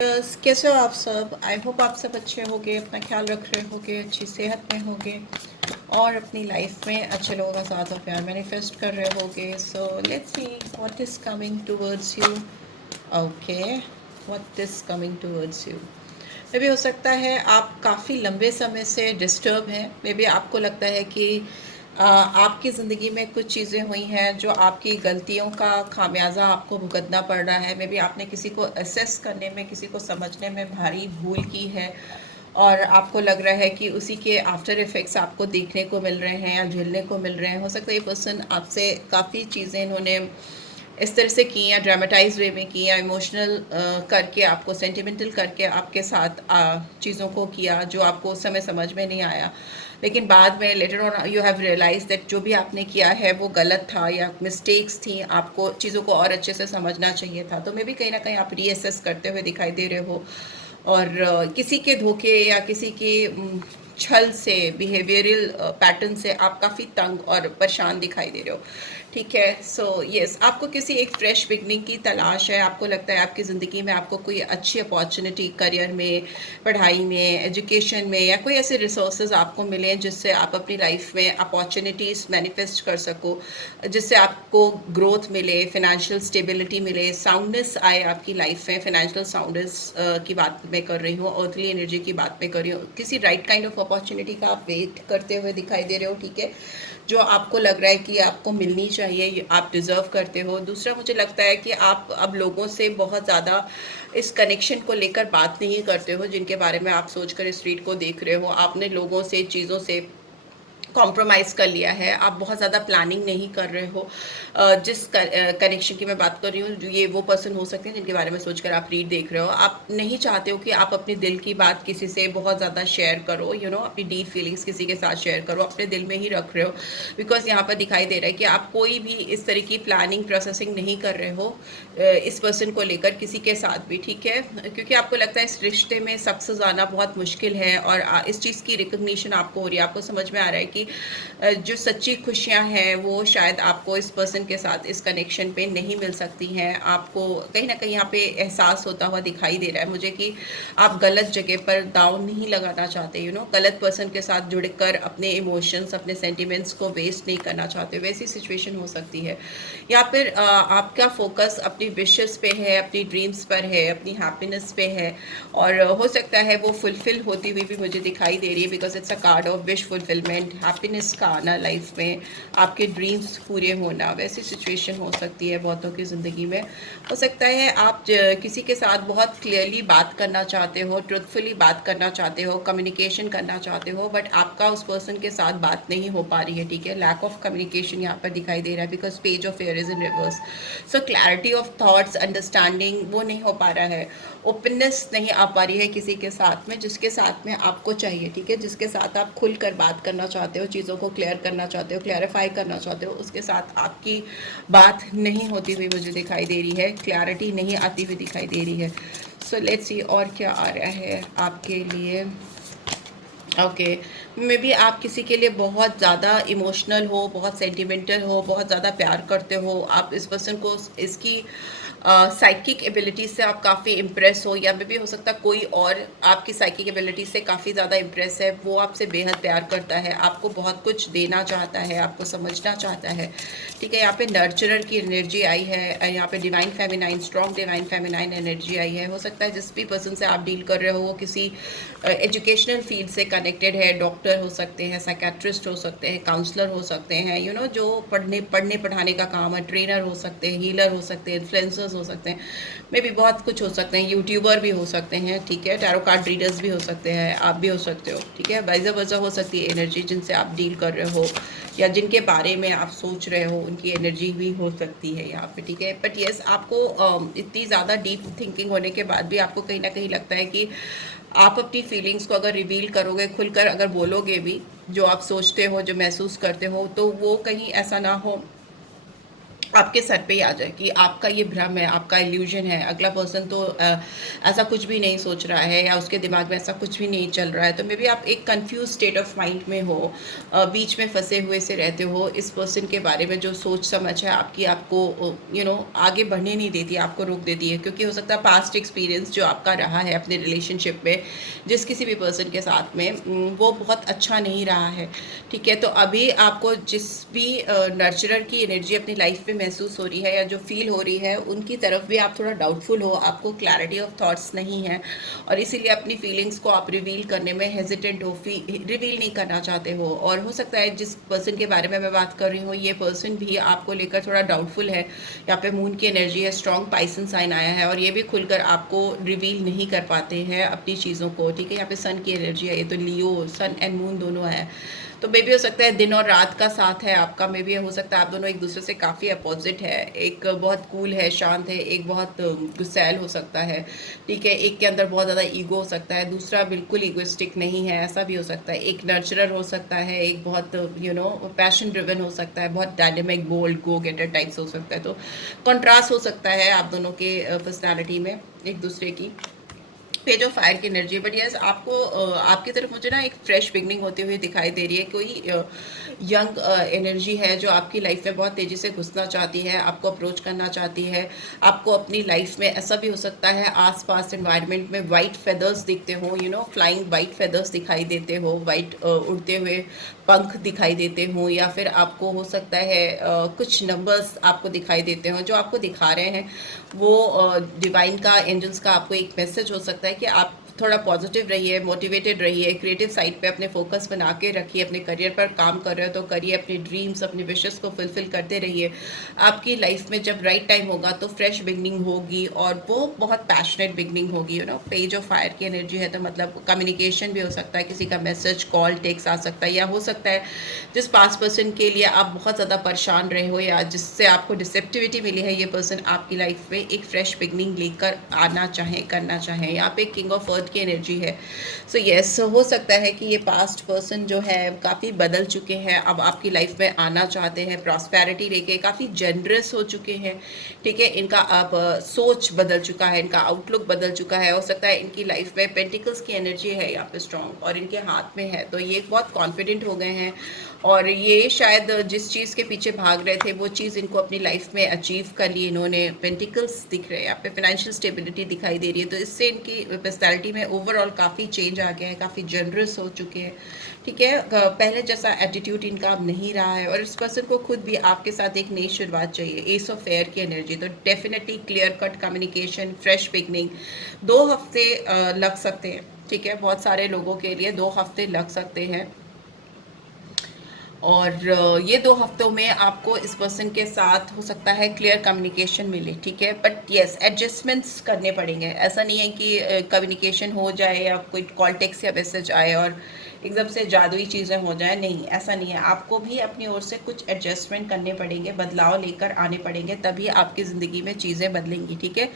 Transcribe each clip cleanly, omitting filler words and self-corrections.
कैसे हो आप सब। आई होप आप सब अच्छे होगे, अपना ख्याल रख रहे होगे, अच्छी सेहत में होगे और अपनी लाइफ में अच्छे लोगों का साथ और प्यार मैनिफेस्ट कर रहे होगे। So let's see what is coming towards you. Okay, what is coming towards you. मे भी हो सकता है आप काफ़ी लंबे समय से डिस्टर्ब हैं। मे बी आपको लगता है कि आपकी ज़िंदगी में कुछ चीज़ें हुई हैं जो आपकी गलतियों का खामियाजा आपको भुगतना पड़ रहा है। मे बी आपने किसी को असेस करने में, किसी को समझने में भारी भूल की है और आपको लग रहा है कि उसी के आफ्टर इफ़ेक्ट्स आपको देखने को मिल रहे हैं या झेलने को मिल रहे हैं। हो सकता है ये पर्सन आपसे काफ़ी चीज़ें इन्होंने इस तरह से की या ड्रामेटाइज वे में की या इमोशनल करके आपको सेंटिमेंटल करके आपके साथ चीज़ों को किया जो आपको उस समय समझ में नहीं आया, लेकिन बाद में later on you have realise that जो भी आपने किया है वो गलत था या मिस्टेक्स थी, आपको चीज़ों को और अच्छे से समझना चाहिए था। तो मे भी कहीं ना कहीं आप रीअसेस करते हुए दिखाई दे रहे हो और किसी के धोखे या किसी के छल से, बिहेवियरल पैटर्न से आप काफ़ी तंग और परेशान दिखाई दे रहे हो। ठीक है, सो यस, आपको किसी एक फ्रेश बिगनिंग की तलाश है। आपको लगता है आपकी ज़िंदगी में आपको कोई अच्छी अपॉर्चुनिटी करियर में, पढ़ाई में, एजुकेशन में या कोई ऐसे रिसोर्सेज आपको मिले जिससे आप अपनी लाइफ में अपॉर्चुनिटीज़ मैनिफेस्ट कर सको, जिससे आपको ग्रोथ मिले, फिनेंशियल स्टेबिलिटी मिले, साउंडनेस आए आपकी लाइफ में। फिनेंशियल साउंडनेस की बात मैं कर रही हूँ, अर्थली एनर्जी की बात मैं कर रही हूँ। किसी राइट काइंड ऑफ अपॉर्चुनिटी का आप वेट करते हुए दिखाई दे रहे हो। ठीक है, जो आपको लग रहा है कि आपको मिलनी चाहिए, आप डिज़र्व करते हो। दूसरा, मुझे लगता है कि आप अब लोगों से बहुत ज़्यादा इस कनेक्शन को लेकर बात नहीं करते हो जिनके बारे में आप सोचकर इस रीड को देख रहे हो। आपने लोगों से, चीज़ों से कॉम्प्रोमाइज़ कर लिया है। आप बहुत ज़्यादा प्लानिंग नहीं कर रहे हो। जिस कनेक्शन की मैं बात कर रही हूँ, ये वो पर्सन हो सकते हैं जिनके बारे में सोचकर आप रीड देख रहे हो। आप नहीं चाहते हो कि आप अपने दिल की बात किसी से बहुत ज़्यादा शेयर करो, अपनी डीप फीलिंग्स किसी के साथ शेयर करो, अपने दिल में ही रख रहे हो। बिकॉज यहाँ पर दिखाई दे रहा है कि आप कोई भी इस तरह की प्लानिंग, प्रोसेसिंग नहीं कर रहे हो इस पर्सन को लेकर, किसी के साथ भी। ठीक है, क्योंकि आपको लगता है इस रिश्ते में सक्सेस आना बहुत मुश्किल है और इस चीज़ की रिकग्निशन आपको हो रही है। आपको समझ में आ रहा है कि जो सच्ची खुशियां हैं वो शायद आपको इस पर्सन के साथ इस कनेक्शन पे नहीं मिल सकती हैं। आपको कहीं ना कहीं यहाँ पे एहसास होता हुआ दिखाई दे रहा है मुझे कि आप गलत जगह पर दाव नहीं लगाना चाहते, गलत पर्सन के साथ जुड़कर अपने इमोशंस, अपने सेंटिमेंट्स को वेस्ट नहीं करना चाहते। वैसी सिचुएशन हो सकती है, या फिर आपका फोकस अपनी विशेस पे है, अपनी ड्रीम्स पर है, अपनी हैप्पीनेस पे है और हो सकता है वो फुलफिल होती हुई भी मुझे दिखाई दे रही है। Because it's a card of wish fulfilment, happiness का आना लाइफ में, आपके ड्रीम्स पूरे होना। वैसी सिचुएशन हो सकती है बहुतों की ज़िंदगी में। हो सकता है आप किसी के साथ बहुत क्लियरली बात करना चाहते हो, ट्रुथफुली बात करना चाहते हो, कम्युनिकेशन करना चाहते हो, बट आपका उस पर्सन के साथ बात नहीं हो पा रही है। ठीक है, लैक ऑफ कम्युनिकेशन यहाँ पर दिखाई दे रहा है because page of air is in reverse. So clarity of thoughts, understanding वो नहीं हो पा रहा है। ओपननेस नहीं आ पा रही है किसी के साथ में जिसके साथ में आपको चाहिए। ठीक है, जिसके साथ आप खुलकर बात करना चाहते हो, चीज़ों को क्लियर करना चाहते हो, क्लैरिफाई करना चाहते हो, उसके साथ आपकी बात नहीं होती हुई मुझे दिखाई दे रही है, क्लैरिटी नहीं आती हुई दिखाई दे रही है। सो लेट्स सी और क्या आ रहा है आपके लिए। ओके, मे बी आप किसी के लिए बहुत ज़्यादा इमोशनल हो, बहुत सेंटिमेंटल हो, बहुत ज़्यादा प्यार करते हो। आप इस पर्सन को इसकी साइकिक एबिलिटी से आप काफ़ी इम्प्रेस हो, या मे भी हो सकता है कोई और आपकी साइकिक एबिलिटी से काफ़ी ज़्यादा इम्प्रेस है। वो आपसे बेहद प्यार करता है, आपको बहुत कुछ देना चाहता है, आपको समझना चाहता है। ठीक है, यहाँ पे नर्चरर की एनर्जी आई है, यहाँ पे divine feminine, strong divine feminine energy आई है। हो सकता है जिस भी पर्सन से आप डील कर रहे हो वो किसी एजुकेशनल फील्ड से कनेक्टेड है। डॉक्टर हो सकते हैं, साइकेट्रिस्ट हो सकते हैं, काउंसलर हो सकते हैं, जो पढ़ने पढ़ाने का काम है, ट्रेनर हो सकते हैं, हीलर हो सकते हैं, इन्फ्लुएंसर्स हो सकते हैं, मे भी बहुत कुछ हो सकते हैं, यूट्यूबर भी हो सकते हैं। ठीक है, टैरो कार्ड रीडर्स भी हो सकते हैं, आप भी हो सकते हो। ठीक है, वाइज़ वर्सा हो सकती है एनर्जी जिनसे आप डील कर रहे हो या जिनके बारे में आप सोच रहे हो, उनकी एनर्जी भी हो सकती है यहाँ पे। ठीक है, बट येस, आपको इतनी ज़्यादा डीप थिंकिंग होने के बाद भी आपको कहीं ना कहीं लगता है कि आप अपनी फीलिंग्स को अगर रिवील करोगे, खुलकर अगर बोलोगे भी, जो आप सोचते हो, जो महसूस करते हो, तो वो कहीं ऐसा ना हो आपके सर पे ही आ जाए कि आपका ये भ्रम है, आपका इल्यूजन है, अगला पर्सन तो ऐसा कुछ भी नहीं सोच रहा है या उसके दिमाग में ऐसा कुछ भी नहीं चल रहा है। तो मे बी आप एक कंफ्यूज स्टेट ऑफ माइंड में हो, बीच में फंसे हुए से रहते हो। इस पर्सन के बारे में जो सोच समझ है आपकी, आपको आगे बढ़ने नहीं देती, आपको रोक देती है, क्योंकि हो सकता है पास्ट एक्सपीरियंस जो आपका रहा है अपने रिलेशनशिप में जिस किसी भी पर्सन के साथ में, वो बहुत अच्छा नहीं रहा है। ठीक है, तो अभी आपको जिस भी नर्चरर की एनर्जी अपनी लाइफ में महसूस हो रही है या जो फील हो रही है, उनकी तरफ भी आप थोड़ा डाउटफुल हो, आपको क्लैरिटी ऑफ थॉट्स नहीं है और इसीलिए अपनी फीलिंग्स को आप रिवील करने में हेजिटेंट हो, रिवील नहीं करना चाहते हो। और हो सकता है जिस पर्सन के बारे में मैं बात कर रही हूँ, ये पर्सन भी आपको लेकर थोड़ा डाउटफुल है। यहाँ पे मून की एनर्जी है, स्ट्रॉन्ग पाइसन साइन आया है और ये भी खुलकर आपको रिवील नहीं कर पाते हैं अपनी चीज़ों को। ठीक है, यहाँ पे सन की एनर्जी है, ये तो लियो सन एंड मून दोनों है। तो मे बी हो सकता है दिन और रात का साथ है आपका, मे बी हो सकता है आप दोनों एक दूसरे से काफ़ी अपोजिट है। एक बहुत कूल है, शांत है, एक बहुत गुस्सैल हो सकता है। ठीक है, एक के अंदर बहुत ज़्यादा ईगो हो सकता है, दूसरा बिल्कुल ईगोइस्टिक नहीं है, ऐसा भी हो सकता है। एक नर्चरर हो सकता है, एक बहुत पैशन ड्रिवन हो सकता है, बहुत डायनेमिक बोल्ड गो गेटर टाइप्स हो सकता है। तो कॉन्ट्रास्ट हो सकता है आप दोनों के पर्सनैलिटी में एक दूसरे की। पेज ऑफ फायर की एनर्जी, बट यस आपको आपकी तरफ मुझे ना एक फ्रेश बिगनिंग होती हुई दिखाई दे रही है। कोई यंग एनर्जी है जो आपकी लाइफ में बहुत तेज़ी से घुसना चाहती है, आपको अप्रोच करना चाहती है। आपको अपनी लाइफ में ऐसा भी हो सकता है आसपास एनवायरनमेंट में वाइट फेदर्स दिखते हो, फ्लाइंग वाइट फेदर्स दिखाई देते हो, वाइट उड़ते हुए पंख दिखाई देते हों, या फिर आपको हो सकता है कुछ नंबर्स आपको दिखाई देते हों जो आपको दिखा रहे हैं वो डिवाइन का, एंजल्स का आपको एक मैसेज हो सकता है कि आप थोड़ा पॉजिटिव रहिए, मोटिवेटेड रहिए, क्रिएटिव साइड पे अपने फोकस बना के रखिए, अपने करियर पर काम कर रहे हो तो करिए, अपने ड्रीम्स अपने विशेस को फुलफिल करते रहिए। आपकी लाइफ में जब राइट टाइम होगा तो फ्रेश बिगनिंग होगी और वो बहुत पैशनेट बिगनिंग होगी। पेज ऑफ फायर की एनर्जी है तो मतलब कम्युनिकेशन भी हो सकता है, किसी का मैसेज, कॉल, टेक्स्ट आ सकता है, या हो सकता है जिस पास पर्सन के लिए आप बहुत ज़्यादा परेशान रहे हो या जिससे आपको डिसेप्टिविटी मिली है, ये पर्सन आपकी लाइफ में एक फ्रेश बिगनिंग लेकर आना चाहें, करना चाहें। यहाँ पे किंग ऑफ अर्थ की एनर्जी है। सो यस, हो सकता है कि ये पास्ट पर्सन जो है काफ़ी बदल चुके हैं, अब आपकी लाइफ में आना चाहते हैं, प्रॉस्पेरिटी लेके काफ़ी जनरस हो चुके हैं। ठीक है, इनका अब सोच बदल चुका है, इनका आउटलुक बदल चुका है। हो सकता है इनकी लाइफ में पेंटिकल्स की एनर्जी है यहाँ पे स्ट्रॉन्ग और इनके हाथ में है, तो ये बहुत कॉन्फिडेंट हो गए हैं और ये शायद जिस चीज़ के पीछे भाग रहे थे वो चीज़ इनको अपनी लाइफ में अचीव कर ली इन्होंने। पेंटिकल्स दिख रहे हैं यहाँ पे, फाइनेंशियल स्टेबिलिटी दिखाई दे रही है, तो इससे इनकी पर्सनैलिटी में ओवरऑल काफ़ी चेंज आ गया है, काफ़ी जनरस हो चुके हैं। ठीक है, पहले जैसा एटीट्यूड इनका अब नहीं रहा है और इस पर्सन को खुद भी आपके साथ एक नई शुरुआत चाहिए। एस ऑफ एयर की एनर्जी, तो definitely clear cut communication, fresh beginning. 2 हफ्ते लग सकते हैं। ठीक है, बहुत सारे लोगों के लिए 2 हफ्ते लग सकते हैं और ये 2 हफ्तों में आपको इस पर्सन के साथ हो सकता है क्लियर कम्युनिकेशन मिले। ठीक है, बट यस एडजस्टमेंट्स करने पड़ेंगे। ऐसा नहीं है कि कम्युनिकेशन हो जाए या कोई कॉल, टेक्स्ट या मैसेज आए और एकदम से जादुई चीज़ें हो जाए, नहीं, ऐसा नहीं है। आपको भी अपनी ओर से कुछ एडजस्टमेंट करने पड़ेंगे, बदलाव लेकर आने पड़ेंगे, तभी आपकी ज़िंदगी में चीज़ें बदलेंगी। ठीक है,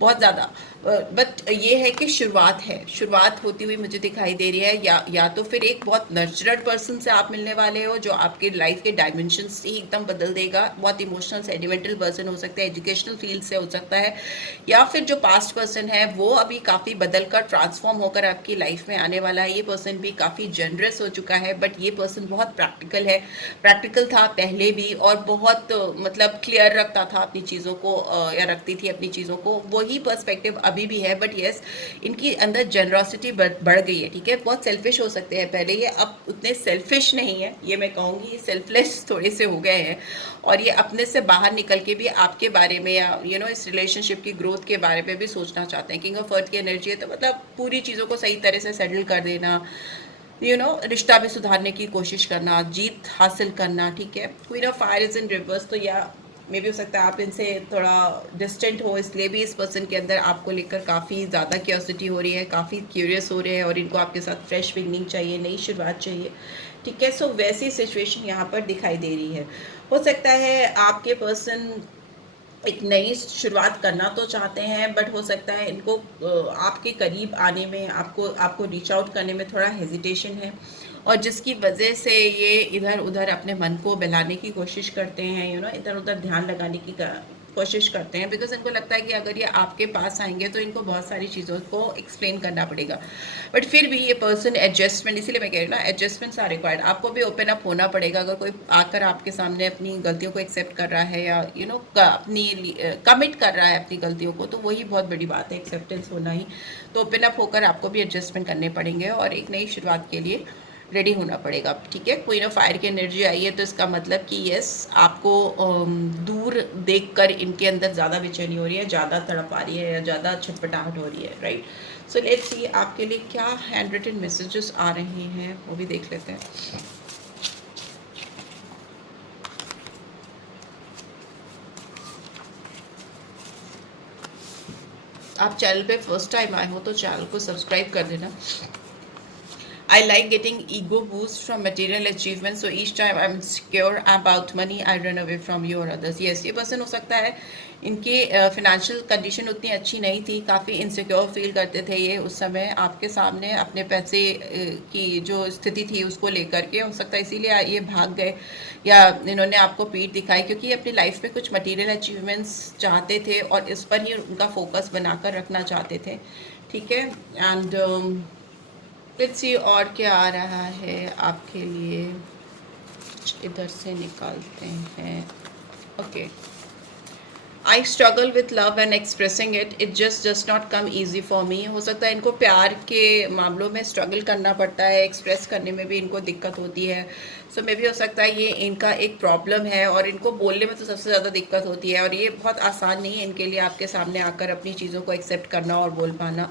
बहुत ज़्यादा, बट ये है कि शुरुआत है, शुरुआत होती हुई मुझे दिखाई दे रही है। या तो फिर एक बहुत नर्चरड पर्सन से आप मिलने वाले हो जो आपके लाइफ के डायमेंशंस ही एकदम बदल देगा। बहुत इमोशनल सेंटिमेंटल पर्सन हो सकता है, एजुकेशनल फील्ड से हो सकता है, या फिर जो पास्ट पर्सन है वो अभी काफ़ी बदल कर ट्रांसफॉर्म होकर आपकी लाइफ में आने वाला है। ये पर्सन भी काफ़ी जनरस हो चुका है, बट ये पर्सन बहुत प्रैक्टिकल है, प्रैक्टिकल था पहले भी और बहुत मतलब क्लियर रखता था अपनी चीज़ों को, या रखती थी अपनी चीज़ों को, वही पर्सपेक्टिव अभी भी है। बट यस, इनकी अंदर जनरॉसिटी बढ़ गई है। ठीक है, बहुत सेल्फिश हो सकते हैं पहले, ये अब उतने सेल्फिश नहीं है, ये मैं कहूँगी सेल्फलेस थोड़े से हो गए हैं और ये अपने से बाहर निकल के भी आपके बारे में या इस रिलेशनशिप की ग्रोथ के बारे में भी सोचना चाहते हैं। किंग ऑफ अर्थ की एनर्जी है तो मतलब पूरी चीज़ों को सही तरह से सेटल कर देना, रिश्ता में सुधारने की कोशिश करना, जीत हासिल करना। ठीक है, queen of fire is in reverse, तो या मे भी हो सकता है आप इनसे थोड़ा डिस्टेंट हो, इसलिए भी इस पर्सन के अंदर आपको लेकर काफ़ी ज़्यादा क्यूरियोसिटी हो रही है, काफ़ी क्यूरियस हो रहे हैं और इनको आपके साथ फ्रेश बिगनिंग चाहिए, नई शुरुआत चाहिए। ठीक है, सो वैसी सिचुएशन यहाँ पर दिखाई दे रही है। हो सकता है आपके पर्सन एक नई शुरुआत करना तो चाहते हैं, बट हो सकता है इनको आपके करीब आने में, आपको रीच आउट करने में थोड़ा हेजिटेशन है और जिसकी वजह से ये इधर उधर अपने मन को बहलाने की कोशिश करते हैं, इधर उधर ध्यान लगाने की कोशिश करते हैं, बिकॉज इनको लगता है कि अगर ये आपके पास आएंगे तो इनको बहुत सारी चीज़ों को एक्सप्लेन करना पड़ेगा। बट फिर भी ये पर्सन एडजस्टमेंट, इसीलिए मैं कह रही हूँ ना, एडजस्टमेंट्स आर रिक्वायर्ड। आपको भी ओपन अप होना पड़ेगा। अगर कोई आकर आपके सामने अपनी गलतियों को एक्सेप्ट कर रहा है या अपनी कमिट कर रहा है अपनी गलतियों को, तो वही बहुत बड़ी बात है, एक्सेप्टेंस होना ही। तो ओपन अप होकर आपको भी एडजस्टमेंट करने पड़ेंगे और एक नई शुरुआत के लिए रेडी होना पड़ेगा, ठीक है। क्वीन ऑफ फायर की एनर्जी आई है, तो इसका मतलब कि यस, आपको दूर देखकर इनके अंदर ज़्यादा बेचैनी हो रही है, ज़्यादा तड़प आ रही है या ज़्यादा छटपटाहट हो रही है, राइट। सो लेट्स सी आपके लिए क्या हैंड रिटन मैसेजेस आ रहे हैं, वो भी देख लेते हैं। आप चैनल पे फर्स्ट टाइम आए हो तो चैनल को सब्सक्राइब कर देना। I like getting ego boost from material achievements, so each time I'm insecure about money, I run away from you or others. Yes, ये पर्सन हो सकता है इनकी फिनेंशियल कंडीशन उतनी अच्छी नहीं थी, काफ़ी इनसिक्योर फील करते थे ये उस समय आपके सामने अपने पैसे की जो स्थिति थी उसको लेकर के। हो सकता है इसीलिए ये भाग गए या इन्होंने आपको पीठ दिखाई, क्योंकि ये अपनी लाइफ में कुछ मटेरियल अचीवमेंट्स चाहते थे और इस पर ही उनका फोकस बनाकर रखना चाहते थे, ठीक है। एंड लेट्स सी और क्या आ रहा है आपके लिए, इधर से निकालते हैं। Okay, I struggle with love and expressing it, it just not come easy for me. हो सकता है इनको प्यार के मामलों में स्ट्रगल करना पड़ता है, एक्सप्रेस करने में भी इनको दिक्कत होती है। सो मे भी हो सकता है ये इनका एक प्रॉब्लम है और इनको बोलने में तो सबसे ज़्यादा दिक्कत होती है और ये बहुत आसान नहीं है इनके लिए आपके सामने आकर अपनी चीज़ों को एक्सेप्ट करना और बोल पाना।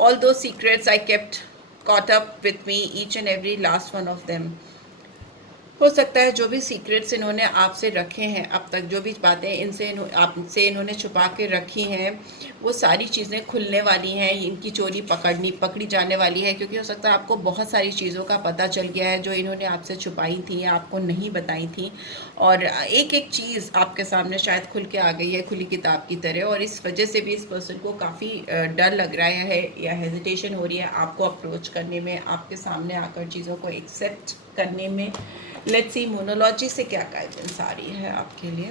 ऑल दो secrets I kept caught up with me, each and every last one of them. हो सकता है जो भी सीक्रेट्स इन्होंने आपसे रखे हैं अब तक, जो भी बातें आपसे इन्होंने छुपा के रखी हैं, वो सारी चीज़ें खुलने वाली हैं, इनकी चोरी पकड़ी जाने वाली है, क्योंकि हो सकता है आपको बहुत सारी चीज़ों का पता चल गया है जो इन्होंने आपसे छुपाई थी, आपको नहीं बताई थी, और एक एक चीज़ आपके सामने शायद खुल के आ गई है खुली किताब की तरह, और इस वजह से भी इस पर्सन को काफ़ी डर लग रहा है या हेजिटेशन हो रही है आपको अप्रोच करने में, आपके सामने आकर चीज़ों को एक्सेप्ट करने में। लेट्स सी मोनोलॉजी से क्या गाइडेंस आ रही है आपके लिए।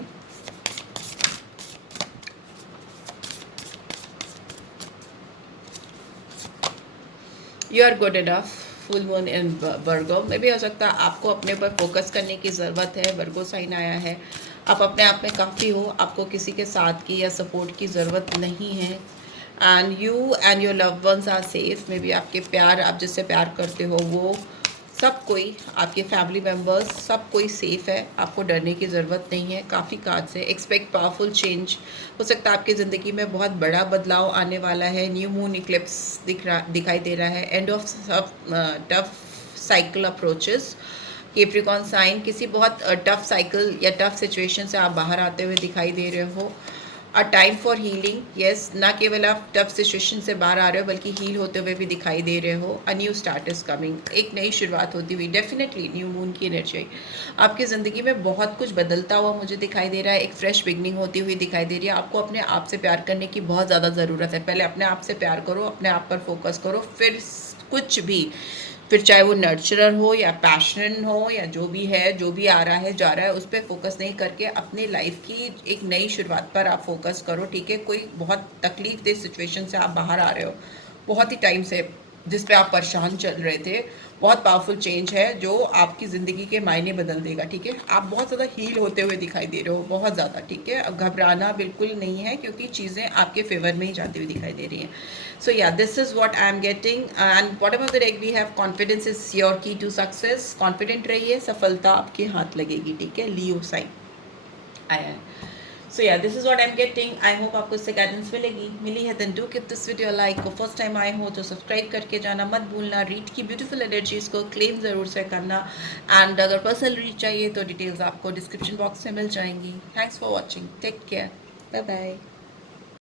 You are good enough, full moon in Virgo. में भी हो सकता है आपको अपने पर फोकस करने की ज़रूरत है, वर्गो साइन आया है, आप अपने आप में काफ़ी हो, आपको किसी के साथ की या सपोर्ट की ज़रूरत नहीं है। And you and your love ones are safe. में भी आपके प्यार, आप जिससे प्यार करते हो वो सब कोई, आपके फैमिली मेम्बर्स सब कोई सेफ है, आपको डरने की ज़रूरत नहीं है। काफ़ी कार्ड्स है, एक्सपेक्ट पावरफुल चेंज। हो सकता है आपकी ज़िंदगी में बहुत बड़ा बदलाव आने वाला है। न्यू मून इक्लिप्स दिखाई दे रहा है। End of tough cycle approaches. Capricorn sign, किसी बहुत टफ साइकिल या टफ सिचुएशन से आप बाहर आते हुए दिखाई दे रहे हो। A time for healing, yes, ना केवल आप टफ सिचुएशन से बाहर आ रहे हो बल्कि हील होते हुए भी दिखाई दे रहे हो। A new start is coming, एक नई शुरुआत होती हुई, डेफिनेटली न्यू मून की एनर्जी आपकी ज़िंदगी में बहुत कुछ बदलता हुआ मुझे दिखाई दे रहा है। एक फ्रेश बिगनिंग होती हुई दिखाई दे रही है। आपको अपने आप से प्यार करने की बहुत ज़्यादा ज़रूरत है। पहले अपने आप से प्यार करो, अपने आप पर फोकस करो, फिर कुछ भी, फिर चाहे वो नर्चरर हो या पैशन हो या जो भी है, जो भी आ रहा है जा रहा है, उस पर फोकस नहीं करके अपनी लाइफ की एक नई शुरुआत पर आप फोकस करो, ठीक है। कोई बहुत तकलीफ दे सिचुएशन से आप बाहर आ रहे हो बहुत ही टाइम से, जिस पे आप परेशान चल रहे थे, बहुत पावरफुल चेंज है जो आपकी ज़िंदगी के मायने बदल देगा, ठीक है। आप बहुत ज़्यादा हील होते हुए दिखाई दे रहे हो, बहुत ज़्यादा, ठीक है। अब घबराना बिल्कुल नहीं है क्योंकि चीज़ें आपके फेवर में ही जाती हुई दिखाई दे रही हैं। So yeah, this is what I am getting. And whatever the deck we have, confidence is your key to success. Confident रहिए, सफलता आपके हाथ लगेगी, ठीक है। लियो साइन आया है। So yeah, this is what I am getting. I hope आपको इससे गाइडेंस मिली है। Then do keep this video like. को फर्स्ट टाइम आए हो तो सब्सक्राइब करके जाना मत भूलना। रीड की ब्यूटीफुल एनर्जीज को क्लेम ज़रूर से करना। एंड अगर पर्सनल रीड चाहिए तो डिटेल्स आपको डिस्क्रिप्शन बॉक्स में मिल जाएंगी। Thanks for watching, take care, bye bye.